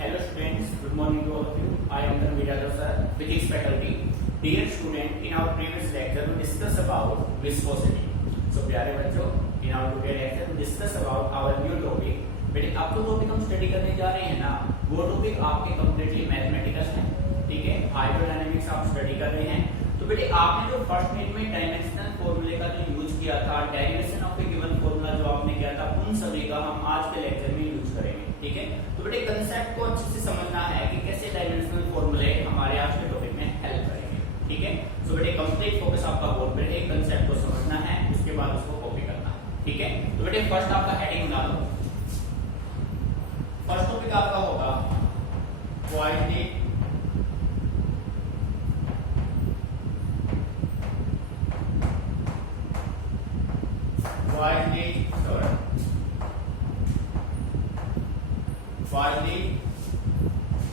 Hello students, good morning to all of you. I am Dhanvir Yadav sir, Physics faculty. Dear student, in our previous lecture we discussed about viscosity. So प्यारे बच्चों, in our today lecture we discuss about our new topic. बेटे अब तो topic हम study करने जा रहे हैं ना, वो टॉपिक आपके कम्प्लीटली मैथमेटिकल है, ठीक है। हाइड्रोडायनामिक्स आप स्टडी कर रहे हैं। तो बेटे आपने जो फर्स्ट मिनट में डायमेंशनल फॉर्मूले का जो यूज किया था, derivation of A given formula जो आपने किया था, उन सभी का हम आज के लेक्चर में यूज करेंगे, ठीक है। तो बेटे कंसेप्ट को अच्छे से समझना है कि कैसे डायमेंशनल फॉर्मूले हमारे आज के टॉपिक में हेल्प करेंगे, ठीक है। तो बेटे कंप्लीट फोकस आपका बोर्ड पर है, कंसेप्ट को समझना है, उसके बाद उसको कॉपी करना है, ठीक है। तो बेटे फर्स्ट आपका हेडिंग बना लो। फर्स्ट टॉपिक आपका होगा क्वालिटी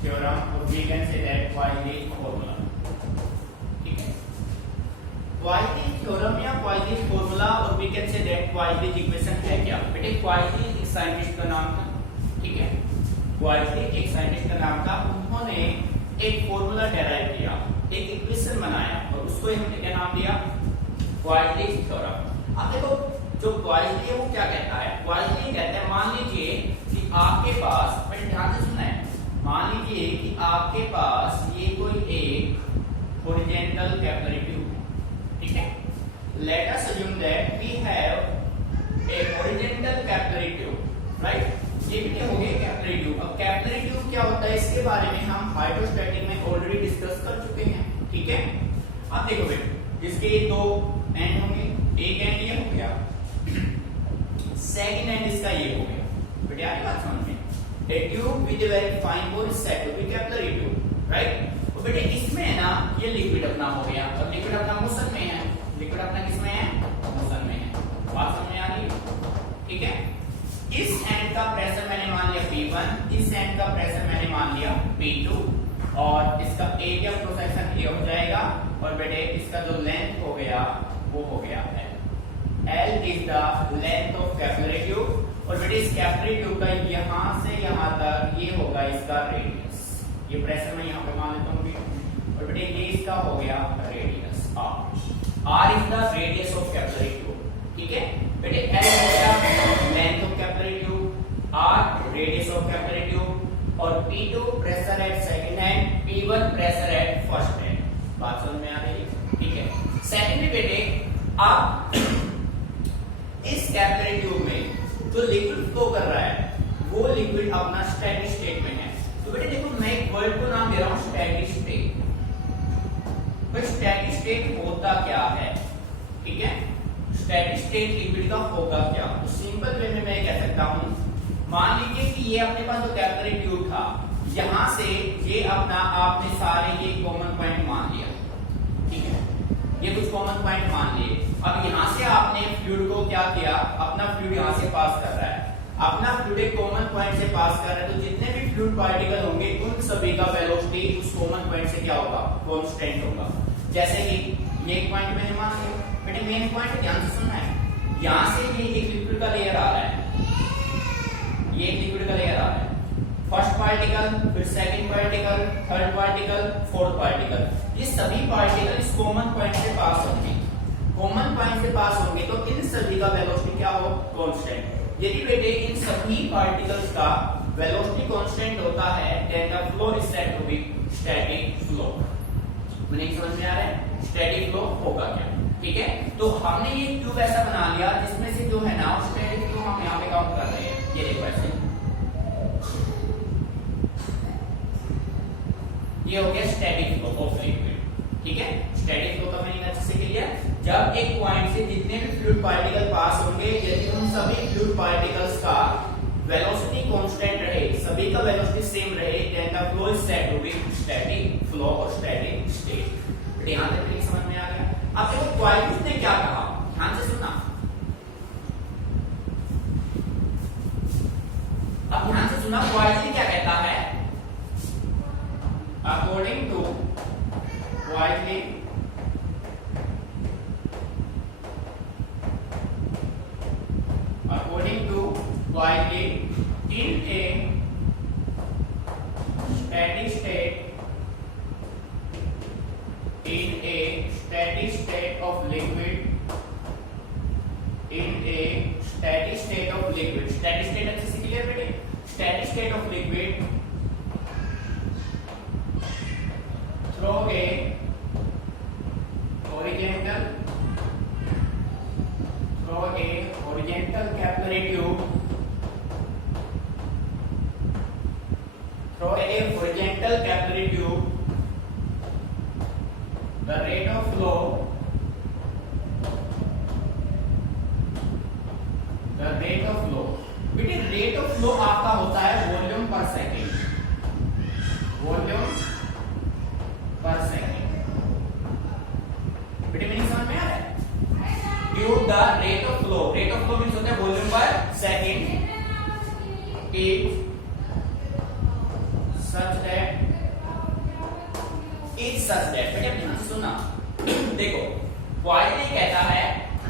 थ्योरम और we can say that quality formula, ठीक है। क्वालिटी थ्योरम या क्वालिटी फॉर्मूला और we can say that quality equation है क्या? बेटे क्वालिटी एक साइंटिस्ट का नाम था, ठीक है। क्वालिटी एक साइंटिस्ट का नाम था, उन्होंने एक फॉर्मूला डेराइव किया, एक इक्वेशन बनाया और उसको हमने क्या नाम दिया? Quality theorem. अब देखो जो क्वालिटी है वो क्या कहता है? क्वालिटी कहता है, मान लीजिए कि आपके पास, बड़े ध्यान से सुनना है, मान लीजिए कि आपके पास ये कोई एक हॉरिजॉन्टल कैपिलरी ट्यूब है, ठीक है। Let us assume that we have a horizontal capillary tube, right. ये भी क्या हो गया? Capillary tube. अब कैपिलरी ट्यूब क्या होता है, इसके बारे में हम हाइड्रोस्टैटिक में ऑलरेडी डिस्कस कर चुके हैं, ठीक है। अब देखो बेटे, इसके दो एंड होंगे, एक एंड ये हो गया, सेकंड एंड इसका ये हो गया। बेटे आगे बात समझ में, a tube with a very fine bore is said to be capillary tube, right? तो बेटे इसमें है ना, ये लिक्विड अपना हो गया और लिक्विड अपना मोशन में है, लिक्विड अपना किसमें है? मोशन में है। बात समझ में आ रही है, ठीक है। इस एंड का प्रेशर मैंने मान लिया P1, इस एंड का प्रेशर मैंने मान लिया P2 और इसका एरिया क्रॉस सेक्शन ये हो जाएगा और बेटे इसका जो लेंथ हो गया वो हो गया L। L is the length of capillary tube और बेटे इस कैपिलरी ट्यूब का यहां से यहां तक ये होगा इसका रेडियस। ये प्रेशर मैं यहां पे मान लेता हूं और बेटे ये इसका हो गया radius R is the radius of capillary tube, ठीक है। बेटे L हो गया length of capillary tube, R radius of capillary tube और P2 pressure at second and, P1 pressure at first and. बात समझ में आ रही है, ठीक है। सेकंडली बेटे आप इस कैपिलरी ट्यूब में जो लिक्विड फ्लो कर रहा है वो लिक्विड अपना स्टेडी स्टेट में है। तो बेटे देखो मैं एक वर्ड को नाम दे रहा हूं स्टेडी स्टेट। भाई स्टेडी स्टेट होता क्या है, ठीक है। स्टेडी स्टेट लिक्विड का होगा क्या? तो सिंपल वे में मैं कह सकता हूं, मान लीजिए कि ये अपने पास जो कैपिलरी ट्यूब था, यहां से ये अपना आपने सारे ये कॉमन पॉइंट मान लिया, ठीक है। ये कुछ कॉमन पॉइंट मान लिए। अब यहां से आपने फ्लूइड को क्या किया? अपना फ्लूइड यहां से पास कर रहा है, अपना फ्लूइड एक कॉमन पॉइंट से पास कर रहा है, तो जितने भी फ्लूइड पार्टिकल होंगे उन सभी का वेलोसिटी उस कॉमन पॉइंट से क्या होगा? कांस्टेंट होगा। जैसे कि ये एक पॉइंट मैंने मान लिया, बेटे मेन पॉइंट ध्यान से सुनना है, यहां से ये एक लिक्विड का लेयर आ रहा है, ये एक लिक्विड का लेयर आ रहा है, फर्स्ट पार्टिकल, फिर second particle, third particle, fourth particle, ये सभी पार्टिकल इस कॉमन पॉइंट से पास होंगे। कॉमन पॉइंट से पास होंगे तो इन सभी का वेलोसिटी क्या हो? कांस्टेंट। यदि बेटे इन सभी पार्टिकल्स का वेलोसिटी कांस्टेंट होता है, then the flow is said to be static flow. मैंने समझ में आ रहा है स्टैटिक फ्लो होगा क्या, ठीक है। तो हमने ये ट्यूब ऐसा बना लिया जिसमें से जो है ना स्टैटिक फ्लो हम यहां पे काउंट कर रहे हैं। ये देखो ऐसे, ये हो गया स्टैटिक फ्लो ऑफ लिक्विड, ठीक है। स्टैटिक फ्लो का मीनिंग अच्छे से क्लियर? जब एक पॉइंट से जितने भी फ्लूइड पार्टिकल पास होंगे, यदि उन सभी फ्लूइड पार्टिकल्स का वेलोसिटी कांस्टेंट रहे, सभी का वेलोसिटी सेम रहे, then the flow is said to be static flow और स्टैटिक स्टेट। ध्यान से फिर समझ में आ गया। अब देखो क्वालिटी ने क्या कहा, ध्यान से सुनना। अब ध्यान से सुना, क्वालिटी क्या कहता है? According to quality quality in a steady state of liquid in a steady state of liquid, steady state अच्छे से क्लियर बेटे, steady state of liquid through a horizontal capillary tube, through a horizontal capillary tube, the rate of flow बेटे rate of flow आपका होता है volume पर second, volume पर second. बेटे मीनिंग समझ में आ रहा है? Due the rate of flow means होता है वॉल्यूम पर सेकेंड इज सच दैट बेटे ध्यान से सुना, देखो पॉइजन ये कहता है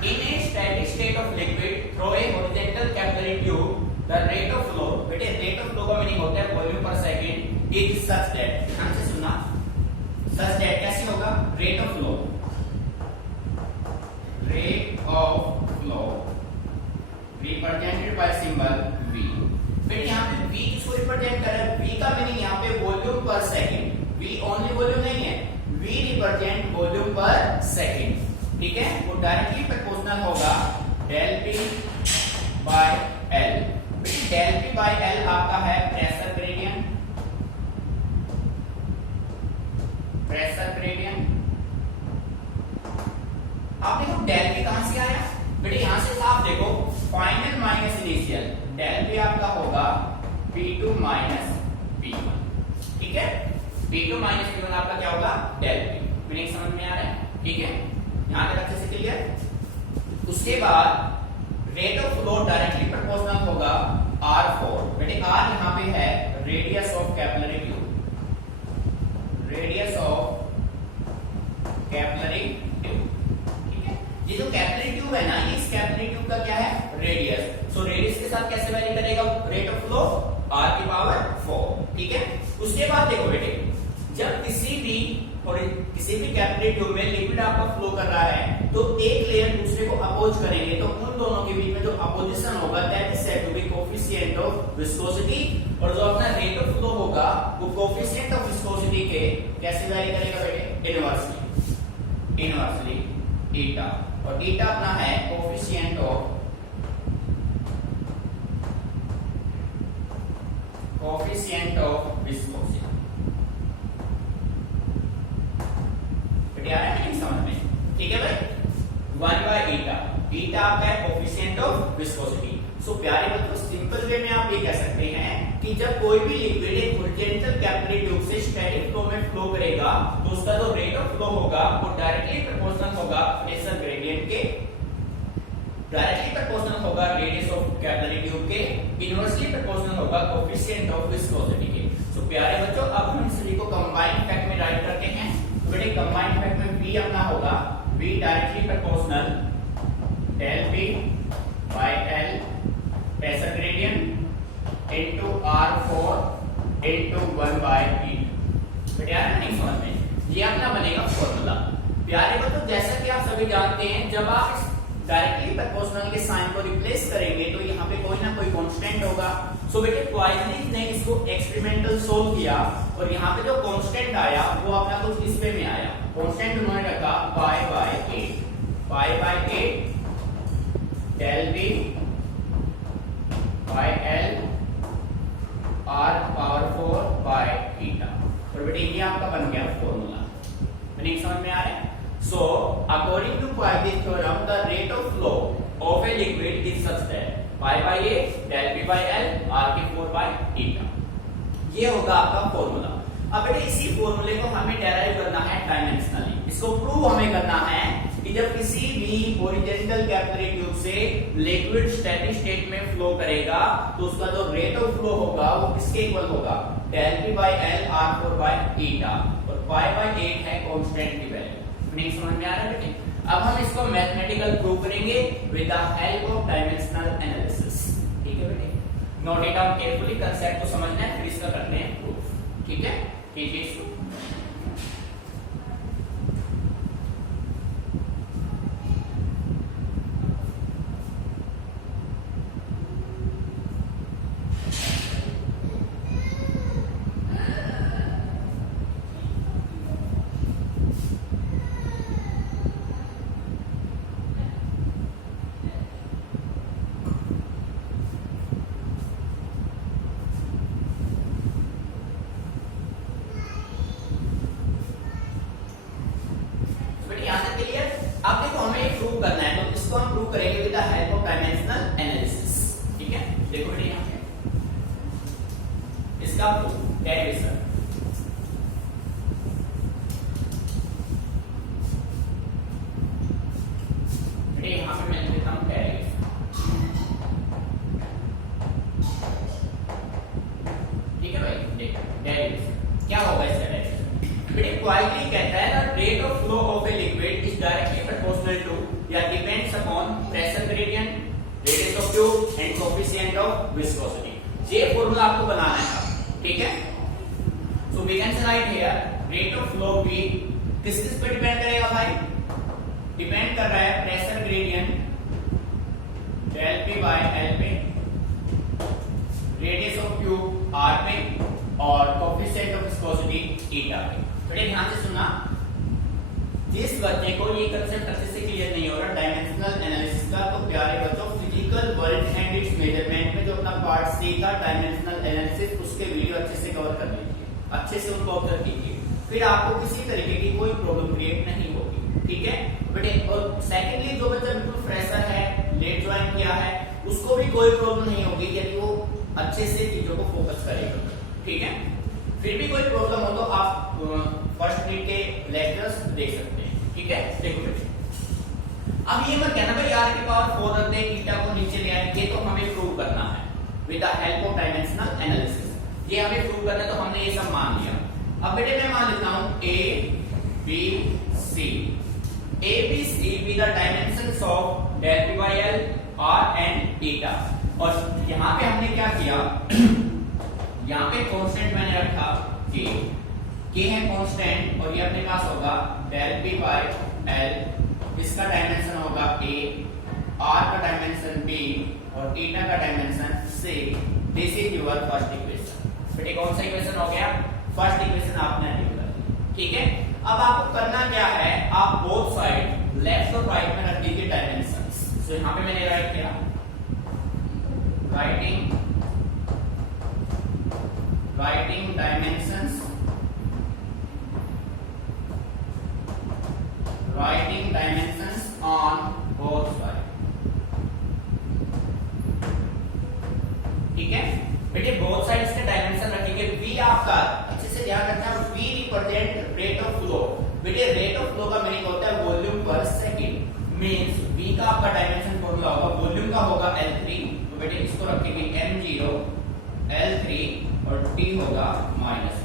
in a steady state of liquid through a horizontal capillary tube the rate of flow, बेटे rate of flow का मीनिंग होता है वॉल्यूम पर सेकंड is such that, ध्यान से सुना, such that कैसे होगा? rate of flow represented by symbol v। बेटे यहाँ पे v किसको रिप्रेजेंट कर रहा है? v का मीनिंग यहाँ पे वॉल्यूम पर सेकंड, v ओनली वॉल्यूम नहीं है, v रिप्रेजेंट वॉल्यूम पर सेकंड, ठीक है? वो डायरेक्टली प्रोपोर्शनल होगा del p by l। del p by l आपका है प्रेशर ग्रेडियंट, आप देखो del p कहां से आया बेटे? यहां से साफ देखो, final minus initial, del p आपका होगा p2 माइनस p1, ठीक है? p2 माइनस p1 आपका क्या होगा? del p। मीनिंग समझ में आ रहा है? ठीक है, यहां तक अच्छे से क्लियर। उसके बाद rate of flow directly proportional होगा R4। बेटे R यहां पे है radius of capillary tube, radius of capillary tube, ठीक है? ये जो कैपिलरी ट्यूब है ना, ये इस कैपिलरी ट्यूब का क्या है? रेडियस। सो रेडियस के साथ कैसे वैरी करेगा रेट ऑफ फ्लो? R की पावर 4, ठीक है? उसके बाद देखो बेटे, जब किसी भी कैपिलरी ट्यूब में लिक्विड आपका फ्लो कर रहा है तो एक लेयर दूसरे को अपोज करेंगे, तो उन दोनों के बीच में जो अपोजिशन होगा that is said to be coefficient of viscosity, और जो अपना रेट ऑफ फ्लो होगा वो कोएफिशिएंट ऑफ विस्कोसिटी के कैसे वैरी करेगा बेटे? इनवर्सली ईटा, और ईटा अपना है कोएफिशिएंट ऑफ विस्कोसिटी। नहीं समझ में? ठीक है भाई, 1 by ईटा आपका है कोएफिशिएंट ऑफ विस्कोसिटी। सो प्यारे बच्चों, सिंपल वे में आप ये कह सकते हैं कि जब कोई भी लिक्विड एक हॉरिजॉन्टल कैपिलरी ट्यूब से स्टैटिक फ्लो में फ्लो करेगा तो उसका जो रेट ऑफ फ्लो होगा वो डायरेक्टली प्रोपोर्शनल होगा प्रेशर ग्रेडियंट के, डायरेक्टली प्रोपोर्शनल होगा रेडियस ऑफ कैपिलरी ट्यूब के, इनवर्सली प्रोपोर्शनल होगा कोएफिशिएंट ऑफ विस्कोसिटी के। सो प्यारे बच्चों, अब हम इन सभी को कंबाइंड इफेक्ट में राइट करते हैं। बेटे कंबाइंड इफेक्ट में V अपना होगा V directly proportional del P by L pressure gradient into R4 into 1 by E। बेटे यार नहीं समझ में, ये अपना बनेगा फॉर्मूला। प्यारे बच्चों, जैसा कि आप सभी जानते हैं, जब आप डायरेक्टली प्रोपोर्शनल के साइन को रिप्लेस करेंगे तो यहाँ पे कोई ना कोई कांस्टेंट होगा। सो बेटे पॉइजनिस ने इसको एक्सपेरिमेंटल सोल्व किया और यहाँ पे जो कांस्टेंट आया वो अपना कुछ इस पे में आया। कांस्टेंट उन्होंने रखा पाई by 8 del V by L R power 4 by ईटा। और बेटे ये आपका बन गया फॉर्मूला। मीनिंग समझ में आ रहा है? So, according to Poiseuille's theorem, the rate of flow of a liquid is such that pi by a del p by l r के 4 by eta। ये होगा आपका फॉर्मूला। अब बेटे इसी फॉर्मूले को हमें डेराइव करना है डायमेंशनली। इसको प्रूव हमें करना है कि जब किसी भी हॉरिजॉन्टल कैपिलरी ट्यूब से लिक्विड स्टैटिक स्टेट में फ्लो करेगा तो उसका जो रेट ऑफ फ्लो होगा वो किसके इक्वल होगा? del p by l r4 by eta, और pi by 8 है कांस्टेंट की वैल्यू। नहीं समझ में आ रहा है बेटे? अब हम इसको मैथमेटिकल प्रूव करेंगे with the help of dimensional analysis. ठीक है बेटे, note it down carefully, concept को समझना है, फिर इसका करते हैं प्रूफ। ठीक है, कीजिए इसको। देखो बेटे यहाँ पे इसका डेरिवेशन बेटे यहाँ पे मैं लिखता हूँ डेरिवेशन, ठीक है भाई। देखो डेरिवेशन क्या होगा इसका डेरिवेशन बेटे, क्वालिटी कहता है the rate of flow of a liquid is directly proportional to या depends upon pressure gradient, radius of tube and coefficient of viscosity. ये फॉर्मूला आपको बनाना है, ठीक है। So we can write here rate of flow भी किस पे डिपेंड करेगा भाई, डिपेंड कर रहा है pressure gradient del P by L पे, रेडियस ऑफ ट्यूब आर पे और कोएफिशिएंट ऑफ विस्कोसिटी थीटा पे। बेटे ध्यान से सुनना, जिस बच्चे को ये कंसेप्ट अच्छे से क्लियर नहीं हो रहा डायमेंशनल एनालिसिस का, तो प्यारे बच्चों physical world and it's measurement में जो अपना पार्ट सी था डायमेंशनल एनालिसिस, उसके वीडियो अच्छे से कवर कर लीजिए, अच्छे से उनको ऑब्जर्व कीजिए, फिर आपको किसी तरीके की कोई प्रॉब्लम क्रिएट नहीं होगी, ठीक है बेटे। और सेकेंडली जो बच्चा बिल्कुल फ्रेशर है, लेट ज्वाइन किया है, उसको भी कोई प्रॉब्लम नहीं होगी यदि वो अच्छे से चीजों को फोकस करेगा, ठीक है। फिर भी कोई प्रॉब्लम हो तो आप फर्स्ट वीक के लेक्चर्स देख सकते हैं, ठीक है। देखो बेटे अब ये मत कहना भाई r की पावर 4 रख दे, थीटा को नीचे ले आए, ये तो हमें प्रूव करना है with the help of dimensional analysis, ये हमें प्रूव करना है, तो हमने ये सब मान लिया। अब बेटे मैं मान लेता हूं a b c be the dimensions of del p by l r and theta, और यहां पे हमने क्या किया यहाँ पे कांस्टेंट मैंने रखा k है कांस्टेंट, और ये अपने पास होगा del p by l, इसका डायमेंशन होगा a, r का डायमेंशन b और थीटा का dimension c। This is your first equation. बेटे कौन सा इक्वेशन हो गया, फर्स्ट इक्वेशन आपने लिख लिया, ठीक है। अब आपको करना क्या है, आप बोथ साइड लेफ्ट और राइट में रख दीजिए डायमेंशंस। सो यहाँ पे मैंने राइट किया, writing dimensions, writing dimensions on both sides, ठीक है बेटे। बोथ साइड्स के डायमेंशन रखेंगे। v आपका अच्छे से ध्यान रखना, v represent rate of flow. बेटे रेट ऑफ फ्लो का मीनिंग होता है वॉल्यूम पर सेकंड, मींस v का आपका डायमेंशन फॉर्मूला होगा, वॉल्यूम का होगा L3, तो बेटे इसको रखेंगे m0 L3 और t होगा -1।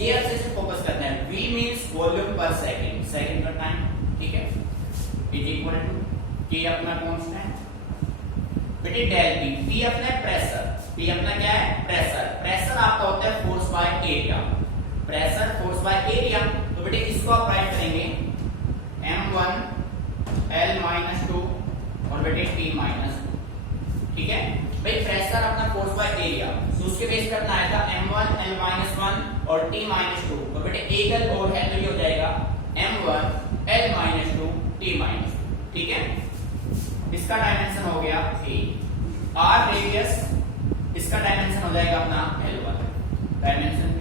ये अच्छे से फोकस करना है, v मींस वॉल्यूम पर सेकंड, सेकंड का टाइम, ठीक है, इज इक्वल टू k अपना कांस्टेंट, बेटे डेल p, p अपना प्रेशर, p अपना क्या है प्रेशर, प्रेशर आपका होता है force by area, pressure force by area, तो बेटे इसको आप राइट करेंगे m1 L-2 और बेटे t -2, ठीक है भाई। प्रेशर अपना फोर्स बाय एरिया, तो उसके बेस पे अपना आएगा m1 L-1 और t -2, तो बेटे एक L और है तो ये हो जाएगा m1 L-2 t -2, ठीक है। इसका डायमेंशन हो गया a, r रेडियस, इसका डायमेंशन हो जाएगा अपना L1 dimension b।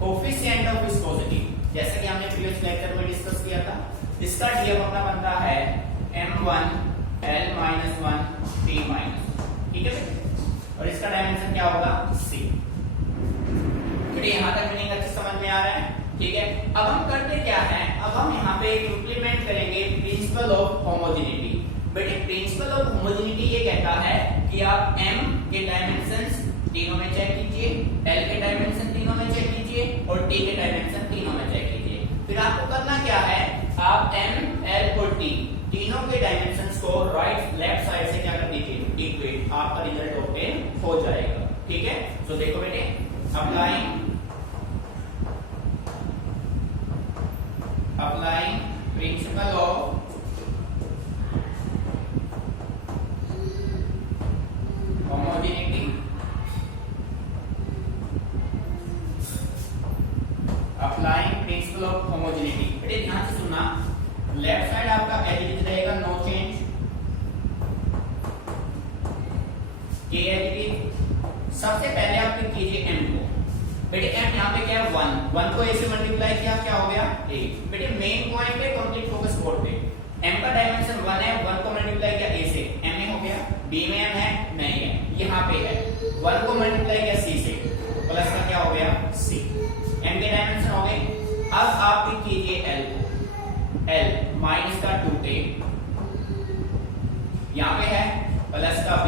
Coefficient of viscosity जैसे कि हमने प्रीवियस लेक्चर में डिस्कस किया था, इसका df अपना बनता है m1 L-1 t -, ठीक है। और इसका डायमेंशन क्या होगा c। यहाँ तक मीनिंग अच्छे समझ में आ रहा है, ठीक है। अब हम करते क्या है, अब हम यहाँ पे इंप्लीमेंट करेंगे प्रिंसिपल ऑफ होमोजेनिटी। बेटे प्रिंसिपल ऑफ होमोजेनिटी ये कहता है कि आप m के डायमेंशंस तीनों में चेक कीजिए, l के डायमेंशन तीनों में चेक कीजिए और t के डायमेंशन तीनों में चेक कीजिए। फिर आपको करना क्या है, आप m, l और t तीनों के डायमेंशंस को राइट लेफ्ट साइड से क्या कर दीजिए इक्वेट, आपका रिजल्ट ऑब्टेन हो जाएगा, ठीक है। तो देखो बेटे applying principle of homogeneity, applying principle of homogeneity. बेटे ध्यान से सुनना, लेफ्ट साइड आपका एज इट इज रहेगा, नो चेंज, के एज इट इज। सबसे पहले आप लिख कीजिए m को, बेटे m यहाँ पे क्या है 1 को a से मल्टीप्लाई किया, क्या हो गया a। बेटे मेन पॉइंट पे कंप्लीट फोकस बोर्ड पे m का डायमेंशन 1 है, 1 को मल्टीप्लाई किया a से, m में हो गया, b में m है नहीं है, 1 को मल्टीप्लाई किया c से, प्लस का क्या हो गया c, m के डायमेंशन हो गए। अब आप भी कीजिए l को, l माइनस का 2a यहाँ पे है, प्लस का b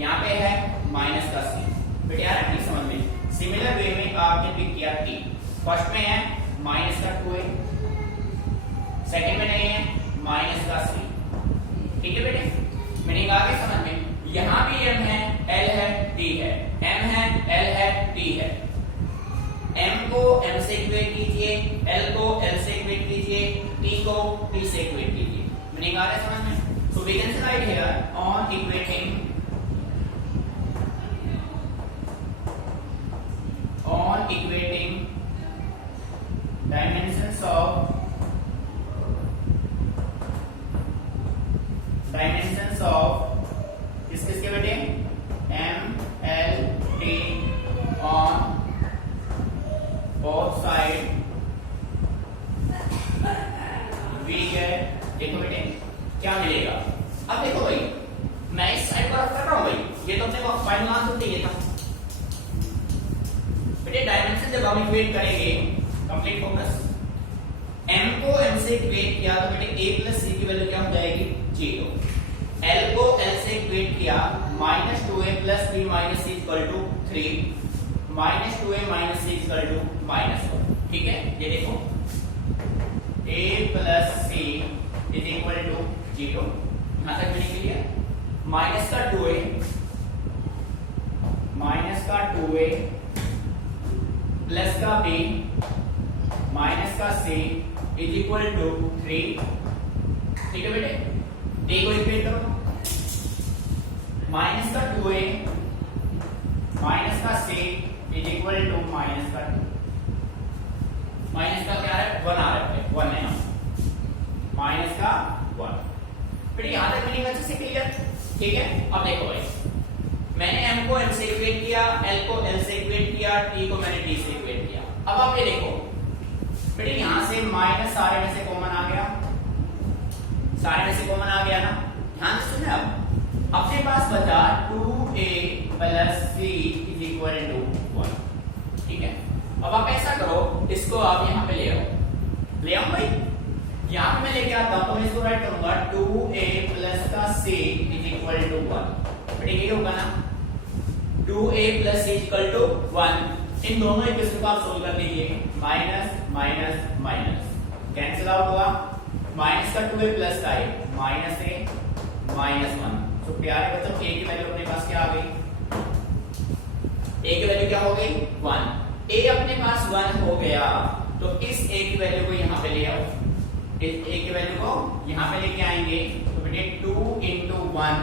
यहाँ पे है, माइनस का c। बेटा यार नहीं समझ में, सिमिलर वे में आपने पिक किया t, फर्स्ट में है माइनस का 2a, सेकंड में नहीं है माइनस का c, ठीक है बेटे, मीनिंग आ गई समझ में। यहाँ भी m है, l है, t है, m है, l है, t है, m को m से इक्वेट कीजिए, l को l से इक्वेट कीजिए, t को t से इक्वेट कीजिए, मीनिंग आ रहा है समझ में। So we can write here on equating dimensions of किसके बेटे m l t on both side v है। देखो बेटे क्या मिलेगा, अब देखो भाई मैं इस साइड पर कर रहा हूं भाई, ये तो अपने को फाइनल आंसर चाहिए था बेटे। डायमेंशन जब हम इक्वेट करेंगे, कंप्लीट फोकस, m को m से इक्वेट किया तो बेटे a प्लस c की वैल्यू क्या हो जाएगी 0, l को l से इक्वेट किया minus 2a plus b minus c equal to 3, minus 2a minus c equal to minus 1, ठीक है। ये देखो a plus c is equal to 0, यहां तक मैंने क्लियर। माइनस का 2a प्लस का b माइनस का c इज इक्वल टू 3, ठीक है बेटे। a को इक्वेट करो, माइनस का 2a माइनस का c is equal to minus का 2, माइनस का क्या है 1 आ रहा है, 1 है माइनस का 1। बेटे यहां तक मीनिंग अच्छे से क्लियर, ठीक है। अब देखो भाई मैंने m को m से इक्वेट किया, l को l से इक्वेट किया, t को मैंने t से इक्वेट किया। अब आप ये देखो बेटे यहां से माइनस सारे में से कॉमन आ गया, सारे में से कॉमन आ गया ना, ध्यान से सुने। अब अपने पास बचा 2a plus c is equal to 1, ठीक है। अब आप ऐसा करो, इसको आप यहां पे ले आओ, ले आओ भाई, यहां पे मैं लेके आता हूं तो मैं इसको राइट करूंगा 2a प्लस का c इज इक्वल टू 1, बेटे ये होगा ना 2a plus c equal to 1। इन दोनों इक्वेशन को आप सोल्व कर लीजिए, minus minus minus cancel out हुआ, माइनस का 2a प्लस का a माइनस a माइनस 1। तो प्यारे बच्चों a की वैल्यू अपने पास क्या आ गई, a की वैल्यू क्या हो गई 1, a अपने पास 1 हो गया तो इस a की वैल्यू को यहां पे ले आओ, इस a की वैल्यू को यहां पे लेके आएंगे तो बेटे 2 into 1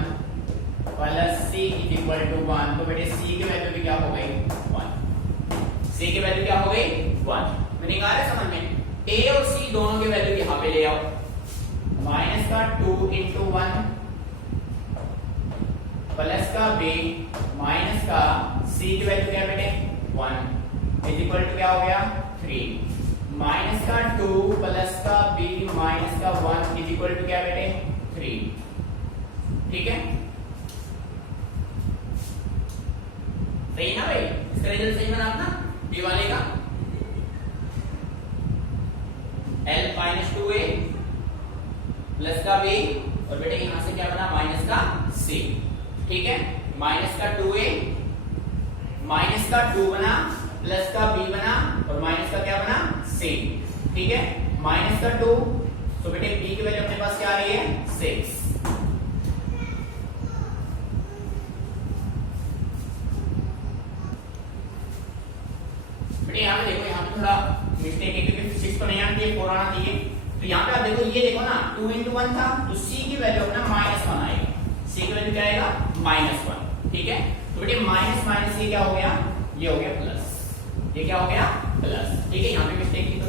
plus c is equal to 1, तो बेटे c की वैल्यू भी क्या हो गई 1, c की वैल्यू क्या हो गई 1। मीनिंग आ रहा है समझ में। a और c दोनों की वैल्यू यहां पे ले आओ, माइनस का 2 into 1 प्लस का b माइनस का c की वैल्यू क्या बेटे 1 इज इक्वल टू क्या हो गया 3, माइनस का 2 प्लस का b माइनस का 1 इज इक्वल टू क्या बेटे 3, ठीक है। सही ना भाई, इसका रिजल्ट सही बना अपना b वाले का, l माइनस 2a प्लस का b और बेटे यहां से क्या बना माइनस का c, ठीक है। माइनस का 2a माइनस का 2 बना, प्लस का b बना और माइनस का क्या बना c, ठीक है। माइनस का 2 तो बेटे b की वैल्यू अपने पास क्या आ रही है 6, बेटे यहां पे देखो, यहां पे थोड़ा मिस्टेक है क्योंकि 6 तो नहीं आती है 4 आना चाहिए। तो यहां पे आप देखो, ये देखो ना 2 into 1 था तो c की वैल्यू अपना -1 आएगी, c की वैल्यू क्या आएगा -1, ठीक है। तो बेटे माइनस माइनस ये क्या हो गया, ये हो गया प्लस, ये क्या हो गया प्लस, ठीक है। यहां पे मिस्टेक की तो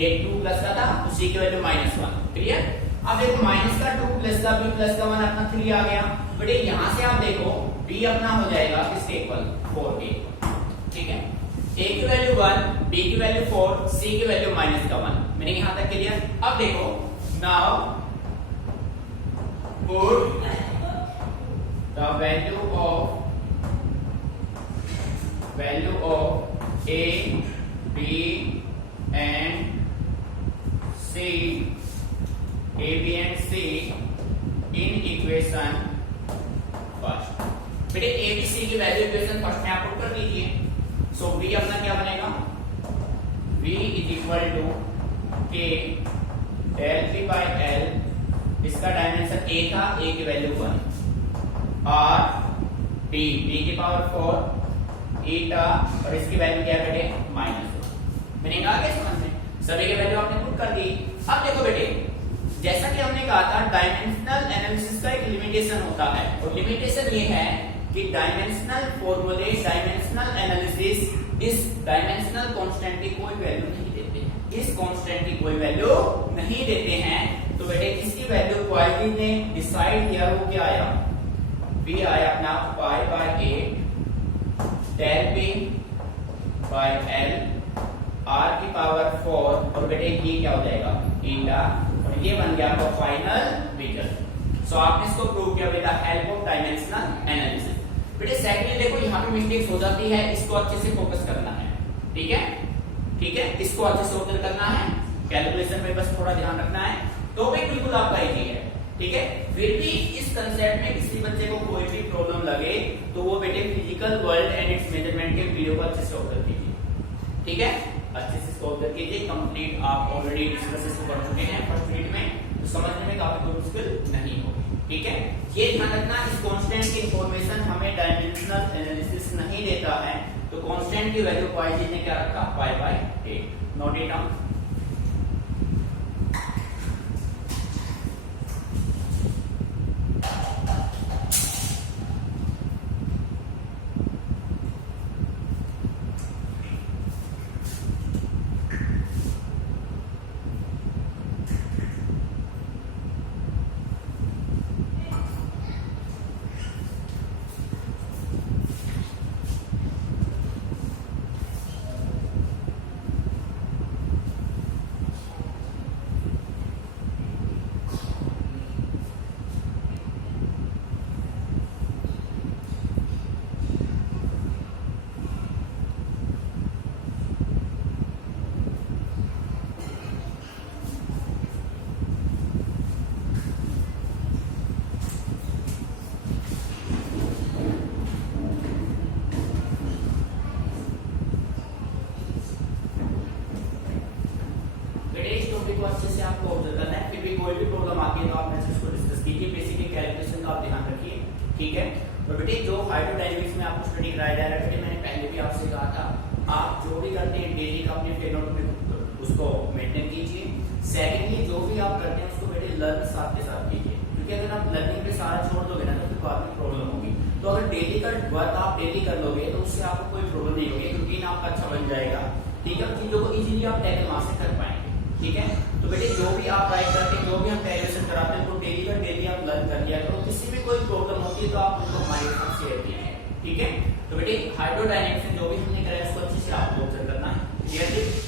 ये 2 प्लस का था तो c की वैल्यू -1, क्लियर। अब देखो माइनस का 2 प्लस का b प्लस का 1 अपना 3 आ गया, बेटे यहां से आप देखो b अपना हो जाएगा किसके इक्वल 4 के, ठीक है। a की वैल्यू 1, b की वैल्यू 4, c की वैल्यू -1, मीनिंग यहां तक क्लियर। अब देखो now put the value of value of A B and C, A B and C in equation first. बेटे ए बी सी की वैल्यू इक्वेशन फर्स्ट में आप पुट कर दीजिए। सो v अपना क्या बनेगा, v इज इक्वल टू के डेल पी बाई एल, इसका डायमेंशन a था, a की वैल्यू 1, और d की पावर 4 ईटा, और इसकी वैल्यू क्या बेटे -1। मैंने कहा क्या समझ में, सभी की वैल्यू आपने पुट कर दी। अब देखो बेटे, जैसा कि हमने कहा था डायमेंशनल एनालिसिस का एक लिमिटेशन होता है, और लिमिटेशन ये है कि डायमेंशनल फॉर्मूले, डायमेंशनल एनालिसिस इस डायमेंशनल कांस्टेंट की कोई वैल्यू नहीं देते हैं, इस कांस्टेंट की कोई वैल्यू नहीं देते हैं। तो बेटे इसकी वैल्यू क्वालिटी ने डिसाइड किया, वो क्या आया, b आया अपना pi by 8 del p by l r की पावर 4, और बेटे ये क्या हो जाएगा ईटा, और ये बन गया आपका फाइनल रिजल्ट। सो आपने इसको प्रूव किया with the help of dimensional analysis. बेटे सेकंडली देखो यहाँ पे मिस्टेक्स हो जाती है, इसको अच्छे से फोकस करना है, ठीक है, ठीक है, इसको अच्छे से ऑब्जर्व करना है, कैलकुलेशन में बस थोड़ा ध्यान रखना है, तो भी बिल्कुल आपका इजी है, ठीक है। फिर भी इस कंसेप्ट में किसी बच्चे को कोई भी प्रॉब्लम लगे तो वो बेटे physical world and it's measurement के वीडियो को अच्छे से ऑब्जर्व कीजिए, ठीक है, अच्छे से इसको ऑब्जर्व कीजिए। कंप्लीट आप ऑलरेडी डिस्कस इसको कर चुके हैं फर्स्ट यूनिट में, तो समझने में काफी कोई मुश्किल नहीं होगी, ठीक है। ये ध्यान रखना, इस कांस्टेंट की इंफॉर्मेशन हमें डायमेंशनल एनालिसिस नहीं देता है, तो कांस्टेंट की वैल्यू पाई जी ने क्या रखा, पाई बाय 8, नोट इट डाउन। अच्छे से आपको ऑब्जर्व करना है, फिर भी कोई भी प्रॉब्लम आती है तो आप मेरे इसको डिस्कस कीजिए, बेसिकली कैलकुलेशन का आप ध्यान रखिए, ठीक है। और बेटे जो हाइड्रोडायनामिक्स में आपको स्टडी कराया जा रहा है, बेटे मैंने पहले भी आपसे कहा था, आप जो भी करते हैं डेली का अपने फेवरेट में उसको मेंटेन कीजिए। सेकेंडली जो भी आप करते हैं उसको बेटे लर्न साथ के साथ कीजिए, क्योंकि अगर आप लर्निंग पे सारा छोड़ दोगे ना तो फिर बाद में प्रॉब्लम होगी। तो अगर डेली का वर्क आप डेली कर लोगे तो उससे आपको कोई प्रॉब्लम नहीं होगी, रूटीन आपका अच्छा बन जाएगा, ठीक है, चीजों को इजीली आप टैकल वहां से कर पाएंगे, ठीक है। तो बेटे जो भी आप ट्राई करते हैं, जो भी हम कैलकुलेशन कराते हैं, तो डेली का डेली आप लर्न कर लिया करो, किसी भी कोई प्रॉब्लम होती है तो आप उनको हमारे साथ शेयर कीजिए, ठीक है। तो बेटे हाइड्रोडायनामिक्स में जो भी हमने कराया उसको अच्छे से आपको ऑब्जर्व करना है, क्लियर।